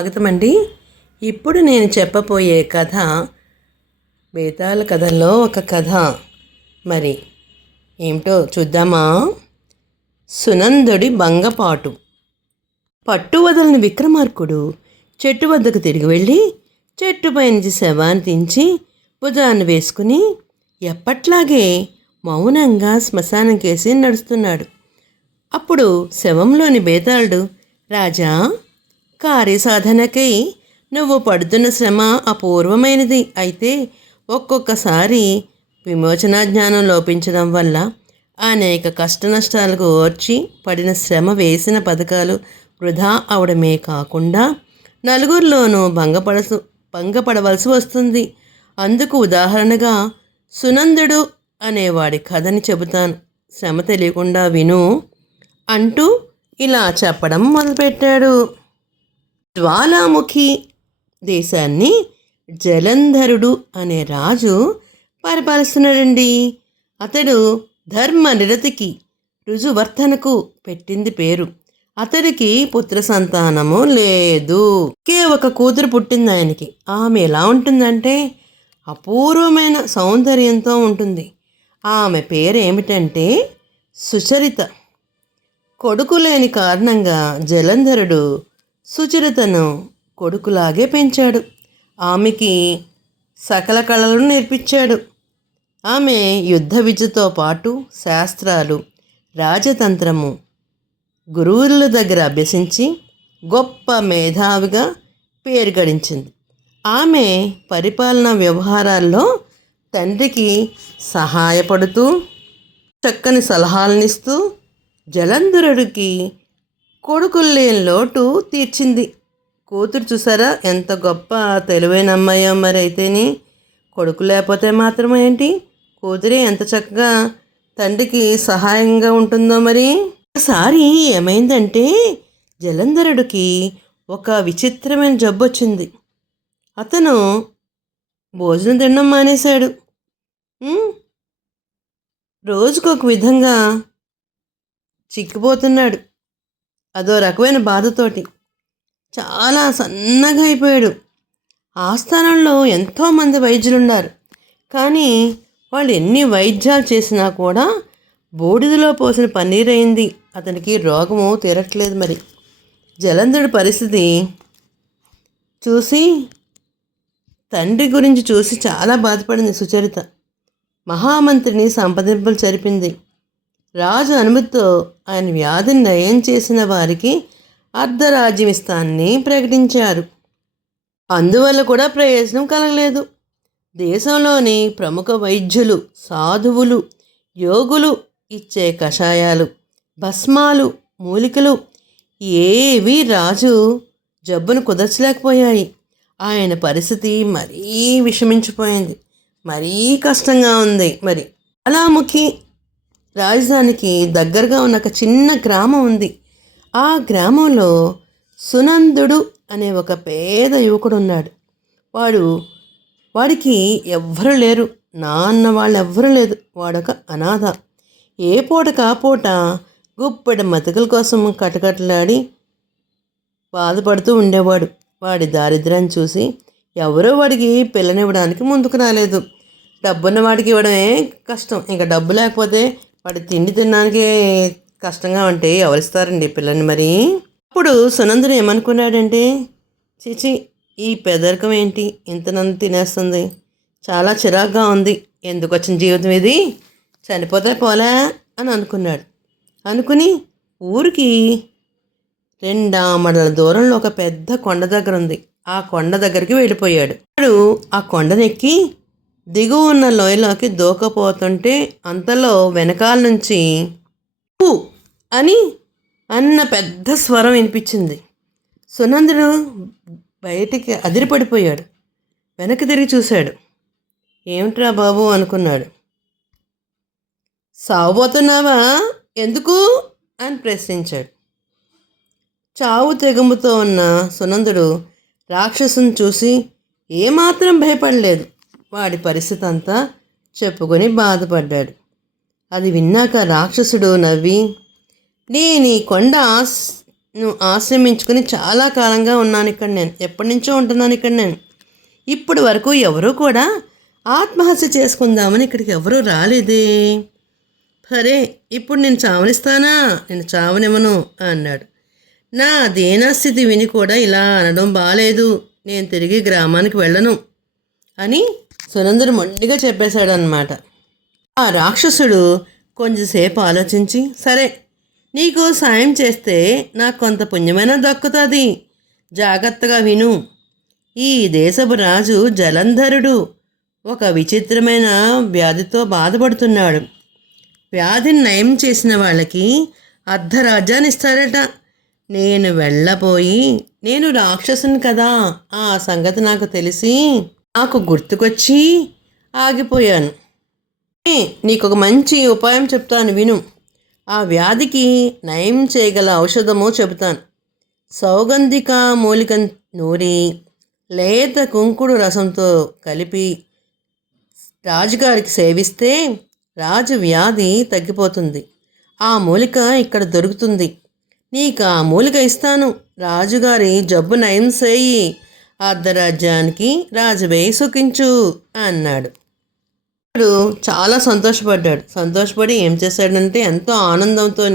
స్వాగతమండి. ఇప్పుడు నేను చెప్పబోయే కథ బేతాల కథల్లో ఒక కథ. మరి ఏమిటో చూద్దామా? సునందుడి బంగపాటు. పట్టు వదలని విక్రమార్కుడు చెట్టు వద్దకు తిరిగి వెళ్ళి చెట్టుపై నుంచి శవాన్ని దించి భుజాన్ని వేసుకుని ఎప్పట్లాగే మౌనంగా శ్మశానం కేసి నడుస్తున్నాడు. అప్పుడు శవంలోని బేతాళుడు రాజా కార్యసాధనకై నువ్వు పడుతున్న శ్రమ అపూర్వమైనది. అయితే ఒక్కొక్కసారి విమోచన జ్ఞానం లోపించడం వల్ల అనేక కష్ట నష్టాలకు ఓర్చి పడిన శ్రమ వేసిన పథకాలు వృధా అవడమే కాకుండా నలుగురిలోనూ భంగపడసు భంగపడవలసి వస్తుంది. అందుకు ఉదాహరణగా సునందుడు అనేవాడి కథని చెబుతాను. శ్రమ తెలియకుండా విను అంటూ ఇలా చెప్పడం మొదలుపెట్టాడు. జ్వాలాముఖి దేశాన్ని జలంధరుడు అనే రాజు పరిపాలిస్తున్నాడండి. అతడు ధర్మ నిరతికి రుజువర్ధనకు పెట్టింది పేరు. అతడికి పుత్ర సంతానము లేదు. ఒకే ఒక కూతురు పుట్టింది ఆయనకి. ఆమె ఎలా ఉంటుందంటే అపూర్వమైన సౌందర్యంతో ఉంటుంది. ఆమె పేరు ఏమిటంటే సుచరిత. కొడుకు లేని కారణంగా జలంధరుడు సుచరితను కొడుకులాగే పెంచాడు. ఆమెకి సకల కళలను నేర్పించాడు. ఆమె యుద్ధ విద్యతో పాటు శాస్త్రాలు రాజతంత్రము గురువుల దగ్గర అభ్యసించి గొప్ప మేధావిగా పేరు గడించింది. ఆమె పరిపాలన వ్యవహారాల్లో తండ్రికి సహాయపడుతూ చక్కని సలహాలనిస్తూ జలంధరుడికి కొడుకులు లేని లోటు తీర్చింది. కూతురు చూసారా? ఎంత గొప్ప తెలివైన అమ్మాయో మరి అయితేని కొడుకు లేకపోతే మాత్రం ఏంటి? కూతురే ఎంత చక్కగా తండ్రికి సహాయంగా ఉంటుందో మరి. ఒకసారి ఏమైందంటే జలంధరుడికి ఒక విచిత్రమైన జబ్బు వచ్చింది అతను భోజనం తినడం మానేశాడు. రోజుకొక విధంగా చిక్కిపోతున్నాడు. అదో రకమైన బాధతోటి చాలా సన్నగా అయిపోయాడు. ఆస్థానంలో ఎంతోమంది వైద్యులు ఉన్నారు కానీ వాళ్ళు ఎన్ని వైద్యాలు చేసినా కూడా బూడిదలో పోసిన పన్నీర్ అయింది. అతనికి రోగము తీరట్లేదు మరి. జలంధుడి పరిస్థితి చూసి తండ్రి గురించి చూసి చాలా బాధపడింది సుచరిత. మహామంత్రిని సంప్రదింపులు జరిపింది. రాజు అనుమతితో ఆయన వ్యాధిని నయం చేసిన వారికి అర్ధరాజ్యమిస్తానని ప్రకటించారు. అందువల్ల కూడా ప్రయోజనం కలగలేదు. దేశంలోని ప్రముఖ వైద్యులు సాధువులు యోగులు ఇచ్చే కషాయాలు భస్మాలు మూలికలు ఏవి రాజు జబ్బును కుదర్చలేకపోయాయి. ఆయన పరిస్థితి మరీ విషమించిపోయింది. మరీ కష్టంగా ఉంది. మరి అలాముఖి రాజధానికి దగ్గరగా ఉన్న ఒక చిన్న గ్రామం ఉంది. ఆ గ్రామంలో సునందుడు అనే ఒక పేద యువకుడు ఉన్నాడు. వాడు వాడికి ఎవ్వరు లేరు. నాన్న వాళ్ళు ఎవ్వరూ లేదు. వాడొక అనాథ. ఏ పూట కాపూట గుప్పెడ మతకల కోసం కటకటలాడి బాధపడుతూ ఉండేవాడు. వాడి దారిద్ర్యాన్ని చూసి ఎవరో వాడికి పిల్లనివ్వడానికి ముందుకు రాలేదు. డబ్బున్న వాడికి ఇవ్వడమే కష్టం. ఇంకా డబ్బు లేకపోతే వాడు తిండి తినడానికి కష్టంగా ఉంటే ఎవరిస్తారండి పిల్లని మరి? అప్పుడు సునందుడు ఏమనుకున్నాడంటే చిచి ఈ పెదరికం ఏంటి? ఇంత నన్ను తినేస్తుంది. చాలా చిరాగ్గా ఉంది. ఎందుకు వచ్చిన జీవితం ఇది? చనిపోతే పోలే అని అనుకున్నాడు. అనుకుని ఊరికి రెండామడల దూరంలో ఒక పెద్ద కొండ దగ్గర ఉంది. ఆ కొండ దగ్గరికి వెళ్ళిపోయాడు. వాడు ఆ కొండనెక్కి దిగువ ఉన్న లోయలోకి దూకపోతుంటే అంతలో వెనకాల నుంచి "ఊ" అని అన్న పెద్ద స్వరం వినిపించింది. సునందుడు బయటికి అదిరిపడిపోయాడు. వెనక్కి తిరిగి చూశాడు. ఏమిట్రా బాబు అనుకున్నాడు. సావబోతున్నావా? ఎందుకు? అని ప్రశ్నించాడు. చావు తెగముతో ఉన్న సునందుడు రాక్షసుని చూసి ఏమాత్రం భయపడలేదు. వాడి పరిస్థితి అంతా చెప్పుకొని బాధపడ్డాడు. అది విన్నాక రాక్షసుడు నవ్వి నేను ఈ కొండ నువ్వు ఆశ్రమించుకుని చాలా కాలంగా ఉన్నాను ఇక్కడ నేను. ఎప్పటి నుంచో ఉంటున్నాను ఇక్కడ నేను. ఇప్పటి వరకు ఎవరూ కూడా ఆత్మహత్య చేసుకుందామని ఇక్కడికి ఎవరూ రాలేదే. సరే ఇప్పుడు నేను చావనిస్తానా? నేను చావనివ్వను అన్నాడు. నా దీనస్థితి విని కూడా ఇలా అనడం బాలేదు. నేను తిరిగి గ్రామానికి వెళ్ళను అని సునందరు మొండిగా చెప్పేశాడనమాట ఆ రాక్షసుడు కొంచెంసేపు ఆలోచించి సరే నీకు సాయం చేస్తే నాకు కొంత పుణ్యమైన దక్కుతుంది. జాగ్రత్తగా విను. ఈ దేశపు రాజు జలంధరుడు. ఒక విచిత్రమైన వ్యాధితో బాధపడుతున్నాడు. వ్యాధిని నయం చేసిన వాళ్ళకి అర్ధరాజ్యాన్ని ఇస్తారట. నేను వెళ్ళబోయి నేను రాక్షసుని కదా ఆ సంగతి నాకు తెలిసి నాకు గుర్తుకొచ్చి ఆగిపోయాను. నీకు ఒక మంచి ఉపాయం చెప్తాను విను. ఆ వ్యాధికి నయం చేయగల ఔషధము చెబుతాను. సౌగంధిక మూలిక నూరి లేత కుంకుడు రసంతో కలిపి రాజుగారికి సేవిస్తే రాజు వ్యాధి తగ్గిపోతుంది. ఆ మూలిక ఇక్కడ దొరుకుతుంది. నీకు ఆ మూలిక ఇస్తాను. రాజుగారి జబ్బు నయం చేయి. అర్ధరాజ్యానికి రాజువేయి సుఖించు అన్నాడు. అతడు చాలా సంతోషపడ్డాడు. సంతోషపడి ఏం చేశాడంటే ఎంతో ఆనందంతో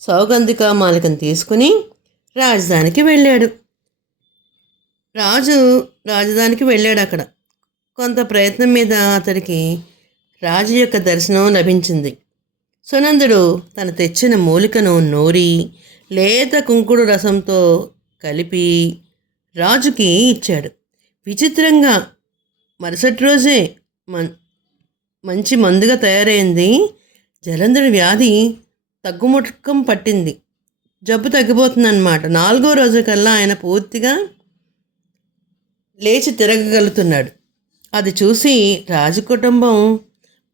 సౌగంధిక మాలికను తీసుకుని రాజధానికి వెళ్ళాడు. రాజు రాజధానికి వెళ్ళాడు అక్కడ. కొంత ప్రయత్నం మీద అతడికి రాజు యొక్క దర్శనం లభించింది. సునందుడు తను తెచ్చిన మూలికను నూరి లేత కుంకుడు రసంతో కలిపి రాజుకి ఇచ్చాడు. విచిత్రంగా మరుసటి రోజే మన్ మంచి మందుగా తయారైంది. జలంధర్ వ్యాధి తగ్గుముఖం పట్టింది. జబ్బు తగ్గిపోతుందన్నమాట. నాలుగో రోజు కల్లా ఆయన పూర్తిగా లేచి తిరగగలుగుతున్నాడు. అది చూసి రాజు కుటుంబం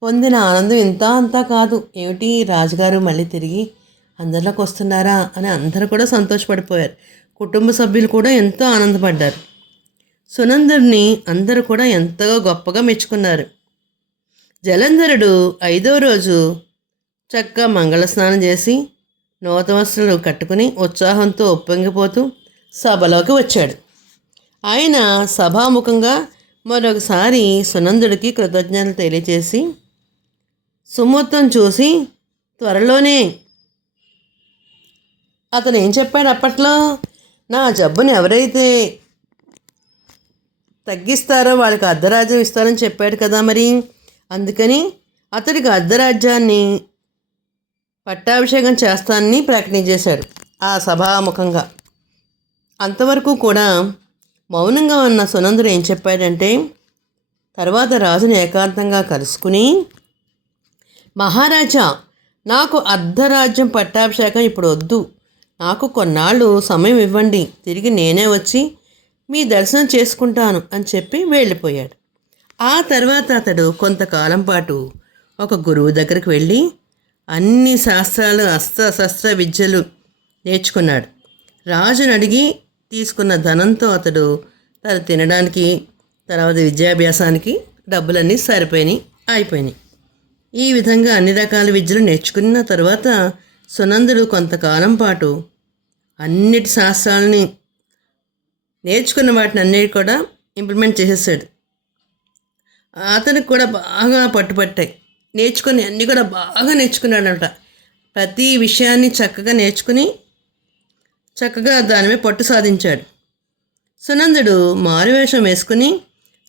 పొందిన ఆనందం ఇంత అంతా కాదు. ఏమిటి? రాజుగారు మళ్ళీ తిరిగి అందరిలోకి వస్తున్నారా? అని అందరూ కూడా సంతోషపడిపోయారు. కుటుంబ సభ్యులు కూడా ఎంతో ఆనందపడ్డారు. సునందరుని అందరూ కూడా ఎంతగా గొప్పగా మెచ్చుకున్నారు. జలంధరుడు ఐదో రోజు చక్కగా మంగళ స్నానం చేసి నూత వస్త్రాలు కట్టుకుని ఉత్సాహంతో ఉప్పొంగిపోతూ సభలోకి వచ్చాడు. ఆయన సభాముఖంగా మరొకసారి సునందుడికి కృతజ్ఞతలు తెలియచేసి సుమూర్తం చూసి త్వరలోనే. అతను ఏం చెప్పాడు అప్పట్లో? నా జబ్బును ఎవరైతే తగ్గిస్తారో వాళ్ళకి అర్ధరాజ్యం ఇస్తారని చెప్పాడు కదా మరి. అందుకని అతడికి అర్ధరాజ్యాన్ని పట్టాభిషేకం చేస్తానని ప్రకటించేశాడు ఆ సభాముఖంగా. అంతవరకు కూడా మౌనంగా ఉన్న సునందుడు ఏం చెప్పాడంటే తర్వాత రాజుని ఏకాంతంగా కలుసుకుని మహారాజా నాకు అర్ధరాజ్యం పట్టాభిషేకం ఇప్పుడు వద్దు. నాకు కొన్నాళ్ళు సమయం ఇవ్వండి. తిరిగి నేనే వచ్చి మీ దర్శనం చేసుకుంటాను అని చెప్పి వెళ్ళిపోయాడు. ఆ తర్వాత అతడు కొంతకాలం పాటు ఒక గురువు దగ్గరికి వెళ్ళి అన్ని శాస్త్రాలు అస్త్ర శస్త్ర విద్యలు నేర్చుకున్నాడు. రాజును అడిగి తీసుకున్న ధనంతో అతడు తను తినడానికి తర్వాత విద్యాభ్యాసానికి డబ్బులన్నీ సరిపోయినాయి అయిపోయినాయి. ఈ విధంగా అన్ని రకాల విద్యలు నేర్చుకున్న తర్వాత సునందుడు కొంతకాలం పాటు అన్నిటి శాస్త్రాలని నేర్చుకున్న వాటిని అన్నిటి కూడా ఇంప్లిమెంట్ చేసేసాడు. అతనికి కూడా బాగా పట్టుపట్టాయి. నేర్చుకుని అన్నీ కూడా బాగా నేర్చుకున్నాడంట. ప్రతి విషయాన్ని చక్కగా నేర్చుకుని చక్కగా దానిమే పట్టు సాధించాడు. సునందుడు మారువేషం వేసుకుని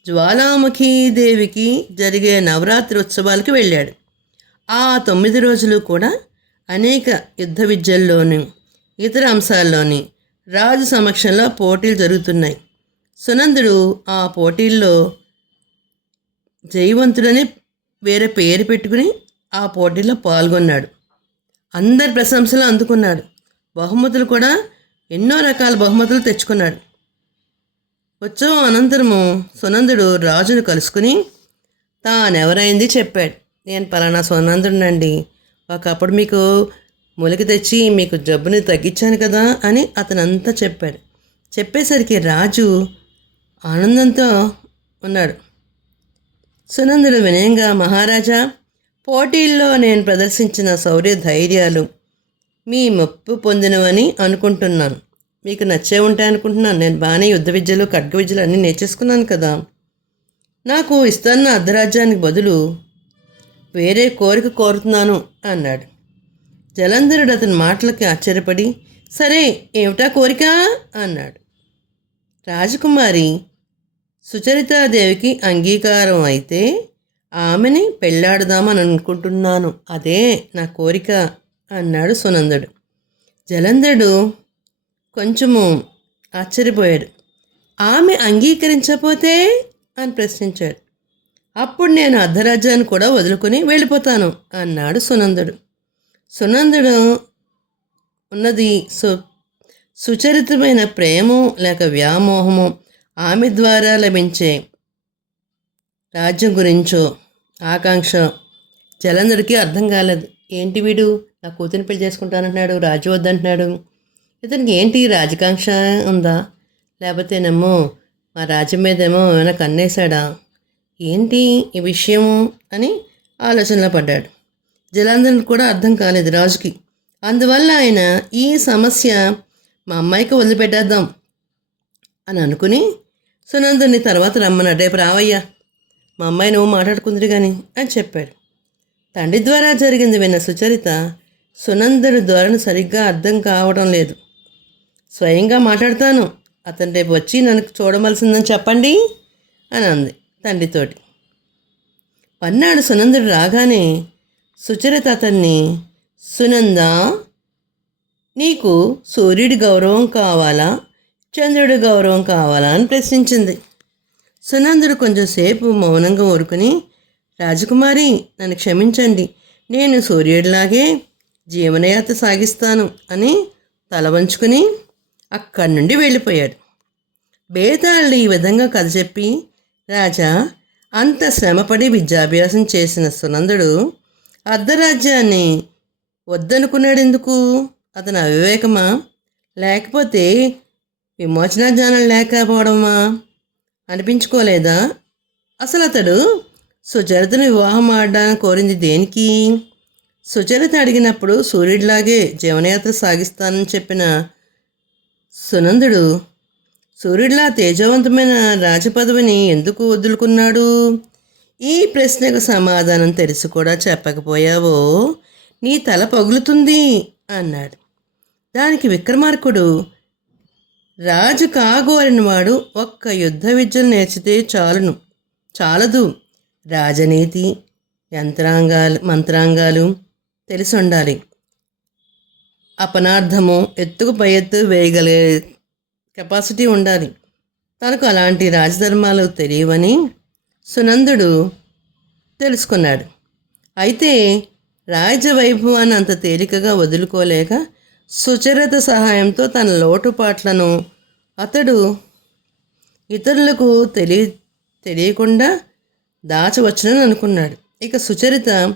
జ్వాలాముఖి దేవికి జరిగే నవరాత్రి ఉత్సవాలకు వెళ్ళాడు. ఆ తొమ్మిది రోజులు కూడా అనేక యుద్ధ విద్యల్లోని ఇతర అంశాల్లోని రాజు సమక్షంలో పోటీలు జరుగుతున్నాయి. సునందుడు ఆ పోటీల్లో జయవంతుడని వేరే పేరు పెట్టుకుని ఆ పోటీలో పాల్గొన్నాడు. అందరి ప్రశంసలు అందుకున్నాడు. బహుమతులు కూడా ఎన్నో రకాల బహుమతులు తెచ్చుకున్నాడు. ఉత్సవం అనంతరము సునందుడు రాజును కలుసుకుని తానెవరైంది చెప్పాడు. నేను పలానా సునందుడినండి. ఒకప్పుడు మీకు మొలికి తెచ్చి మీకు జబ్బుని తగ్గించాను కదా అని అతనంతా చెప్పాడు. చెప్పేసరికి రాజు ఆనందంతో ఉన్నాడు. సునందుడు వినయంగా మహారాజా పోటీల్లో నేను ప్రదర్శించిన శౌర్య ధైర్యాలు మీ మెప్పు పొందినవని అనుకుంటున్నాను. మీకు నచ్చే ఉంటాయి అనుకుంటున్నాను. నేను బాగానే యుద్ధ విద్యలు ఖడ్గ విద్యలు అన్నీ నేర్చేసుకున్నాను కదా. నాకు ఇస్తాన్న అర్ధరాజ్యానికి బదులు వేరే కోరిక కోరుతున్నాను అన్నాడు. జలంధరుడు అతని మాటలకి ఆశ్చర్యపడి సరే ఏమిటా కోరిక? అన్నాడు. రాజకుమారి సుచరితాదేవికి అంగీకారం అయితే ఆమెని పెళ్ళాడుదామని అనుకుంటున్నాను అదే నా కోరిక అన్నాడు సునందుడు. జలంధరుడు కొంచెము ఆశ్చర్యపోయాడు. ఆమె అంగీకరించకపోతే? అని ప్రశ్నించాడు. అప్పుడు నేను అర్ధరాజ్యాన్ని కూడా వదులుకొని వెళ్ళిపోతాను అన్నాడు సునందుడు. సునందుడు ఉన్నది సు సుచరితమైన ప్రేమో లేక వ్యామోహమో ఆమె ద్వారా లభించే రాజ్యం గురించో ఆకాంక్ష జలంధుడికి అర్థం కాలేదు. ఏంటి వీడు? నా కూతురిని పెళ్ళి చేసుకుంటానంటున్నాడు రాజు వద్దంటున్నాడు. ఇతనికి ఏంటి? రాజకాంక్ష ఉందా? లేకపోతేనేమో మా రాజ్యం మీదేమో ఏమైనా కన్నేశాడా? ఏంటి ఈ విషయము అని ఆలోచనలో పడ్డాడు. జలాంధరునికి కూడా అర్థం కాలేదు రాజుకి. అందువల్ల ఆయన ఈ సమస్య మా అమ్మాయికి వదిలిపెట్టేద్దాం అని అనుకుని సునందుని తర్వాత రమ్మన్నాడు రేపు రావయ్యా మా అమ్మాయి నువ్వు మాట్లాడుకుందిరి కానీ అని చెప్పాడు. తండ్రి ద్వారా జరిగింది విన్న సుచరిత సునందుడి ధోరణి సరిగ్గా అర్థం కావడం లేదు. స్వయంగా మాట్లాడతాను. అతను రేపు వచ్చి నన్ను చూడవలసిందని చెప్పండి అని అంది తండ్రితోటి. పన్నాడు సునందుడు రాగానే సుచరిత అతన్ని సునంద నీకు సూర్యుడి గౌరవం కావాలా? చంద్రుడి గౌరవం కావాలా? అని ప్రశ్నించింది. సునందుడు కొంచెంసేపు మౌనంగా ఊరుకుని రాజకుమారి నన్ను క్షమించండి. నేను సూర్యుడిలాగే జీవనయాత్ర సాగిస్తాను అని తల వంచుకుని అక్కడి నుండి వెళ్ళిపోయాడు. బేతాళ్ళు ఈ విధంగా కథ చెప్పి రాజా అంత శ్రమపడి విద్యాభ్యాసం చేసిన సునందుడు అర్ధరాజ్యాన్ని వద్దనుకున్నాడు ఎందుకు అతని అవివేకమా? లేకపోతే విమోచన జ్ఞానం లేకపోవడమా? అనిపించుకోలేదా? అసలు అతడు సుచరితను వివాహం ఆడడానికి కోరింది దేనికి? సుచరిత అడిగినప్పుడు సూర్యుడిలాగే జీవనయాత్ర సాగిస్తానని చెప్పిన సునందుడు సూర్యుడిలా తేజవంతమైన రాజపదవిని ఎందుకు వదులుకున్నాడు? ఈ ప్రశ్నకు సమాధానం తెలిసి కూడా చెప్పకపోయావో? నీ తల పగులుతుంది అన్నాడు. దానికి విక్రమార్కుడు రాజు కాగోరిన వాడు ఒక్క యుద్ధ విద్యలు నేర్చితే చాలును చాలదు. రాజనీతి యంత్రాంగాలు మంత్రాంగాలు తెలిసి ఉండాలి అపనార్థము ఎత్తుకు పై ఎత్తు వేయగలిగే కెపాసిటీ ఉండాలి. తనకు అలాంటి రాజధర్మాలు తెలియవని సునందుడు తెలుసుకున్నాడు. అయితే రాజవైభవాన్ని అంత తేలికగా వదులుకోలేక సుచరిత సహాయంతో తన లోటుపాట్లను అతడు ఇతరులకు తెలియ తెలియకుండా దాచవచ్చునని అనుకున్నాడు. ఇక సుచరిత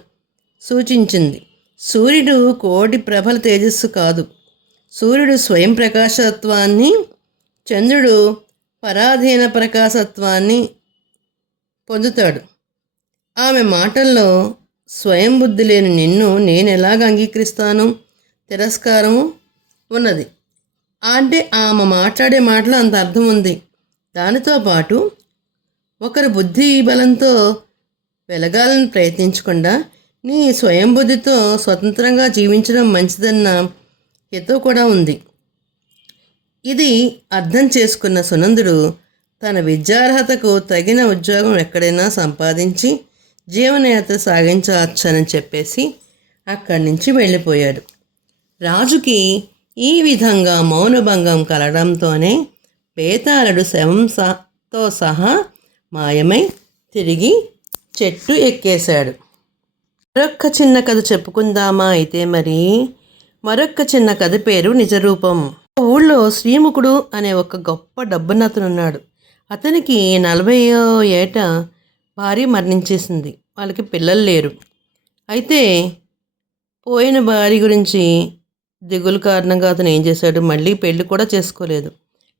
సూచించింది సూర్యుడు కోటి ప్రభల తేజస్సు కాదు. సూర్యుడు స్వయం ప్రకాశత్వాన్ని చంద్రుడు పరాధీన ప్రకాశత్వాన్ని పొందుతాడు. ఆమె మాటల్లో స్వయం బుద్ధి లేని నిన్ను నేను ఎలాగ అంగీకరిస్తాను? తిరస్కారము ఉన్నది. అంటే ఆమె మాట్లాడే మాటలో అంత అర్థం ఉంది. దానితో పాటు ఒకరి బుద్ధి బలంతో వెలగాలని ప్రయత్నించకుండా నీ స్వయం బుద్ధితో స్వతంత్రంగా జీవించడం మంచిదన్న హితో కూడా ఉంది. ఇది అర్థం చేసుకున్న సునందుడు తన విద్యార్హతకు తగిన ఉద్యోగం ఎక్కడైనా సంపాదించి జీవనయాత్ర సాగించవచ్చని చెప్పేసి అక్కడి నుంచి వెళ్ళిపోయాడు. రాజుకి ఈ విధంగా మౌనభంగం కలడంతోనే బేతాళుడు శవంతో సహా మాయమై తిరిగి చెట్టు ఎక్కేశాడు. మరొక్క చిన్న కథ చెప్పుకుందామా అయితే మరి? మరొక్క చిన్న కథ పేరు నిజరూపం. ఊళ్ళో శ్రీముఖుడు అనే ఒక గొప్ప డబ్బునతనున్నాడు. అతనికి నలభైయో ఏట భార్య మరణించేసింది. వాళ్ళకి పిల్లలు లేరు. అయితే పోయిన భార్య గురించి దిగులు కారణంగా అతను ఏం చేశాడు? మళ్ళీ పెళ్ళి కూడా చేసుకోలేదు.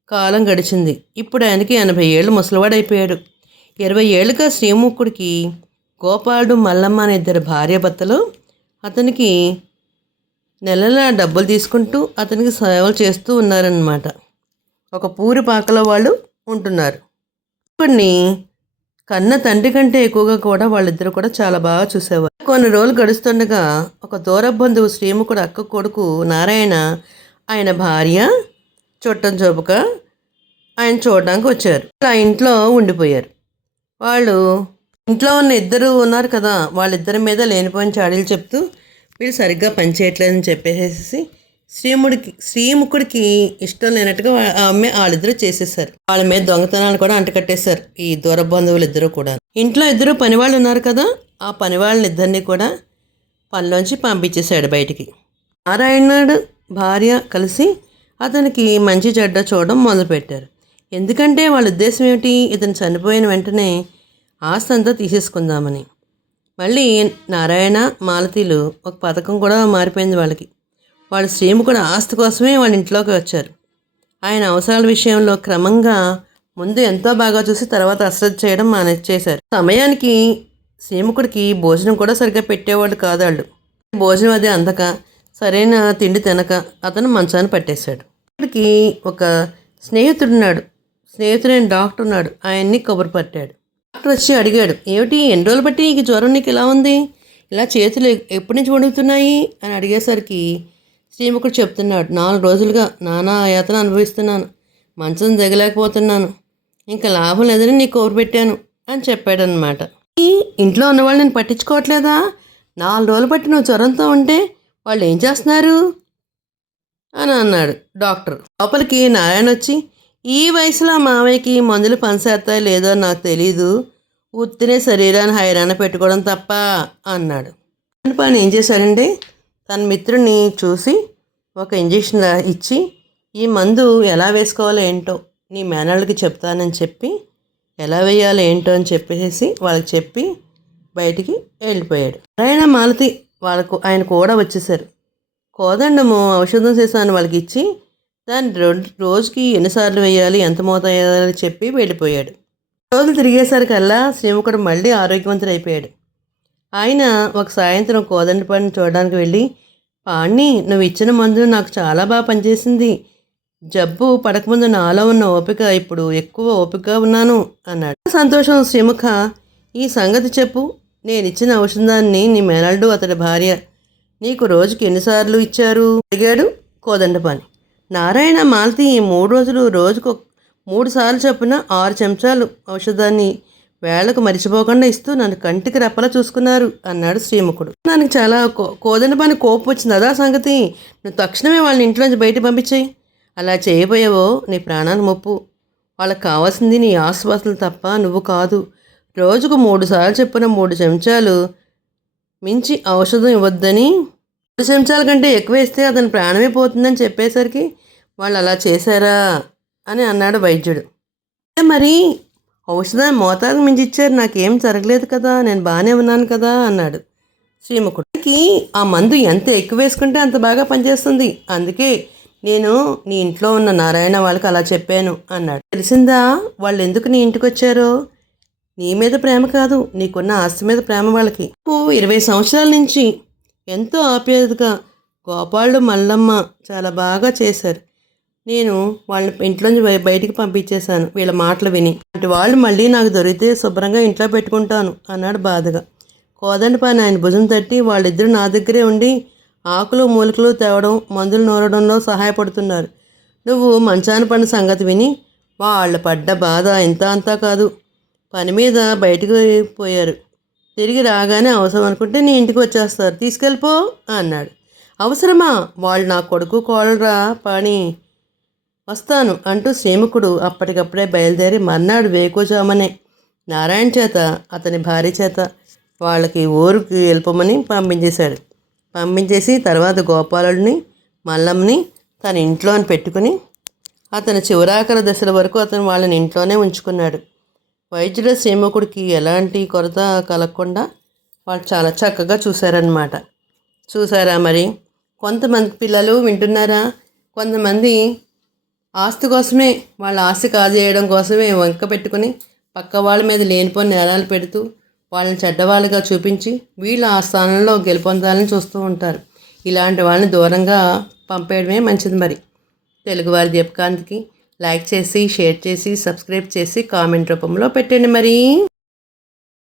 కాలం గడిచింది. ఇప్పుడు ఆయనకి ఎనభై ఏళ్ళు ముసలివాడైపోయాడు. ఇరవై ఏళ్ళుగా శ్రీముఖుడికి గోపాలుడు మల్లమ్మ అనే ఇద్దరు భార్యాభర్తలు అతనికి నెల నెలా డబ్బులు తీసుకుంటూ అతనికి సేవలు చేస్తూ ఉన్నారన్నమాట. ఒక పూరి పాకలో వాళ్ళు ఉంటున్నారు. కొన్ని కన్న తండ్రి కంటే ఎక్కువగా కూడా వాళ్ళిద్దరు కూడా చాలా బాగా చూసేవారు. కొన్ని రోజులు గడుస్తుండగా ఒక దూర బంధువు శ్రీముఖుడు అక్క కొడుకు నారాయణ ఆయన భార్య చుట్టం చూపక ఆయన చూడడానికి వచ్చారు. ఆ ఇంట్లో ఉండిపోయారు. వాళ్ళు ఇంట్లో ఉన్న ఇద్దరు ఉన్నారు కదా వాళ్ళిద్దరి మీద లేనిపోయిన చాడీలు చెప్తూ వీళ్ళు సరిగ్గా పనిచేయట్లేదని చెప్పేసేసి శ్రీముడికి శ్రీముఖుడికి ఇష్టం లేనట్టుగా ఆమె వాళ్ళిద్దరూ చేసేసారు వాళ్ళ మీద దొంగతనాలు కూడా అంటకట్టేశారు ఈ దూర బంధువులు ఇద్దరు కూడా. ఇంట్లో ఇద్దరు పనివాళ్ళు ఉన్నారు కదా ఆ పని వాళ్ళని ఇద్దరిని కూడా పనిలోంచి పంపించేశాడు బయటికి. నారాయణుడు భార్య కలిసి అతనికి మంచి చెడ్డ చూడడం మొదలుపెట్టారు. ఎందుకంటే వాళ్ళ ఉద్దేశం ఏమిటి? ఇతను చనిపోయిన వెంటనే ఆస్తి అంతా తీసేసుకుందామని. మళ్ళీ నారాయణ మాలతీలు ఒక పథకం కూడా మారిపోయింది వాళ్ళకి. వాళ్ళు శ్రీముఖుని ఆస్తి కోసమే వాళ్ళ ఇంట్లోకి వచ్చారు. ఆయన అవసరాల విషయంలో క్రమంగా ముందు ఎంతో బాగా చూసి తర్వాత అశ్రద్ధ చేయడం మానేసేశారు. సమయానికి శ్రీముఖుడికి భోజనం కూడా సరిగ్గా పెట్టేవాళ్ళు కాదు వాళ్ళు. భోజనం అది అందక సరైన తిండి తినక అతను మంచాన్ని పట్టేశాడు. ఇక్కడికి ఒక స్నేహితుడున్నాడు స్నేహితుడైన డాక్టర్ ఉన్నాడు. ఆయన్ని కబురు పట్టాడు. డాక్టర్ వచ్చి అడిగాడు ఏమిటి ఎన్ని రోజులు బట్టి నీకు జ్వరం? నీకు ఎలా ఉంది? ఇలా చేతులు ఎప్పటి నుంచి వణుకుతున్నాయి? అని అడిగేసరికి శ్రీముఖుడు చెప్తున్నాడు నాలుగు రోజులుగా నానా యాతన అనుభవిస్తున్నాను మంచం దిగలేకపోతున్నాను ఇంకా లాభం లేదని నీకు కోరు పెట్టాను అని చెప్పాడనమాట ఈ ఇంట్లో ఉన్నవాళ్ళు నేను పట్టించుకోవట్లేదా? నాలుగు రోజులు బట్టి నువ్వు జ్వరంతో ఉంటే వాళ్ళు ఏం చేస్తున్నారు? అని అన్నాడు డాక్టర్. లోపలికి నారాయణ వచ్చి ఈ వయసులో మావయ్యకి మందులు పనిచేస్తాయో లేదో నాకు తెలీదు ఉత్తినే శరీరాన్ని హైరాణ పెట్టుకోవడం తప్ప అన్నాడు. పని ఏం చేశాడండి తన మిత్రుడిని చూసి ఒక ఇంజెక్షన్ ఇచ్చి ఈ మందు ఎలా వేసుకోవాలో ఏంటో నీ మేనళ్ళకి చెప్తానని చెప్పి ఎలా వేయాలో ఏంటో అని చెప్పేసి వాళ్ళకి చెప్పి బయటికి వెళ్ళిపోయాడు. నారాయణ మాలతి వాళ్ళకు ఆయన కూడా వచ్చేసారు. కోదండము ఔషధం సీసాను వాళ్ళకి ఇచ్చి దాన్ని రెండు రోజుకి ఎన్నిసార్లు వేయాలి ఎంత మోత వేయాలి చెప్పి వెళ్ళిపోయాడు. రోజులు తిరిగేసరికల్లా శ్రీముఖుడు మళ్ళీ ఆరోగ్యవంతుడు అయిపోయాడు ఆయన ఒక సాయంత్రం కోదండ పని చూడడానికి వెళ్ళి పాణి నువ్వు ఇచ్చిన మందు నాకు చాలా బాగా పనిచేసింది. జబ్బు పడకముందు నాలో ఉన్న ఓపిక ఇప్పుడు ఎక్కువ ఓపికగా ఉన్నాను అన్నాడు. సంతోషం శ్రీముఖ. ఈ సంగతి చెప్పు. నేను ఇచ్చిన ఔషధాన్ని నీ మేనల్డు అతడి భార్య నీకు రోజుకి ఎన్నిసార్లు ఇచ్చారు? అడిగాడు కోదండపాని నారాయణ మాలతి ఈ మూడు రోజులు రోజుకు మూడు సార్లు చొప్పున ఆరు చెంచాలు ఔషధాన్ని వేళకు మరిచిపోకుండా ఇస్తూ నన్ను కంటికి రెప్పలా చూసుకున్నారు అన్నాడు శ్రీముఖుడు. నాకు చాలా కో- కోదండపాని కోపం వచ్చింది. అదా సంగతి. నువ్వు తక్షణమే వాళ్ళని ఇంట్లోంచి బయట పంపించేయి. అలా చేయబోయావో నీ ప్రాణాలు ముప్పు. వాళ్ళకి కావాల్సింది నీ ఆశ్వాసలు తప్ప నువ్వు కాదు. రోజుకు మూడు సార్లు చెప్పిన మూడు చెంచాలు మించి ఔషధం ఇవ్వద్దని. మూడు చెంచాల కంటే ఎక్కువ వేస్తే అతని ప్రాణమే పోతుందని చెప్పేసరికి వాళ్ళు అలా చేశారా అని అన్నాడు వైద్యుడు. మరి? ఔషధాన్ని మోతాదు మించి ఇచ్చారు నాకేం జరగలేదు కదా నేను బాగానే ఉన్నాను కదా అన్నాడు. శ్రీముఖుడికి ఆ మందు ఎంత ఎక్కువ వేసుకుంటే అంత బాగా పనిచేస్తుంది. అందుకే నేను నీ ఇంట్లో ఉన్న నారాయణ వాళ్ళకి అలా చెప్పాను అన్నాడు. తెలిసిందా? వాళ్ళు ఎందుకు నీ ఇంటికి వచ్చారో నీ మీద ప్రేమ కాదు నీకున్న ఆస్తి మీద ప్రేమ వాళ్ళకి. ఇరవై సంవత్సరాల నుంచి ఎంతో ఆప్యాయతగా గోపాలుడు మల్లమ్మ చాలా బాగా చేశారు. నేను వాళ్ళ ఇంట్లోంచి బయటికి పంపించేశాను. వీళ్ళ మాటలు విని. అటు వాళ్ళు మళ్ళీ నాకు దొరికితే శుభ్రంగా ఇంట్లో పెట్టుకుంటాను అన్నాడు బాధగా. కోదండపాని ఆయన భుజం తట్టి వాళ్ళిద్దరూ నా దగ్గరే ఉండి ఆకులు మూలికలు తేవడం మందులు నూరడంలో సహాయపడుతున్నారు. నువ్వు మంచాన పడిన సంగతి విని వాళ్ళు పడ్డ బాధ ఇంత అంతా కాదు. పని మీద బయటకు పోయారు. తిరిగి రాగానే అవసరం అనుకుంటే నీ ఇంటికి వచ్చేస్తారు. తీసుకెళ్ళిపో అన్నాడు. అవసరమా? వాళ్ళు నా కొడుకు కోడలురా పని వస్తాను అంటూ శ్రీముఖుడు అప్పటికప్పుడే బయలుదేరి మర్నాడు వేకోజామనే నారాయణ చేత అతని భార్య చేత వాళ్ళకి ఊరికి వెళ్ళిపోమని పంపించేశాడు. పంపించేసి తర్వాత గోపాలుడిని మల్లమ్మని తన ఇంట్లోని పెట్టుకుని అతని చివరాఖరి దశల వరకు అతను వాళ్ళని ఇంట్లోనే ఉంచుకున్నాడు. వైద్యుడు శ్రీముఖుడికి ఎలాంటి కొరత కలగకుండా వాళ్ళు చాలా చక్కగా చూశారనమాట చూసారా మరి? కొంతమంది పిల్లలు వింటున్నారా? కొంతమంది ఆస్తి కోసమే వాళ్ళ ఆస్తి కాజేయడం కోసమే వంక పెట్టుకుని పక్క వాళ్ళ మీద లేనిపోని నేరాలు పెడుతూ వాళ్ళని చెడ్డవాళ్ళుగా చూపించి వీళ్ళు ఆ స్థానంలో గెలుపొందాలని చూస్తూ ఉంటారు. ఇలాంటి వాళ్ళని దూరంగా పంపేయడమే మంచిది మరి. తెలుగువారి దీపకాంత్కి లైక్ చేసి షేర్ చేసి సబ్స్క్రైబ్ చేసి కామెంట్ రూపంలో పెట్టండి మరి.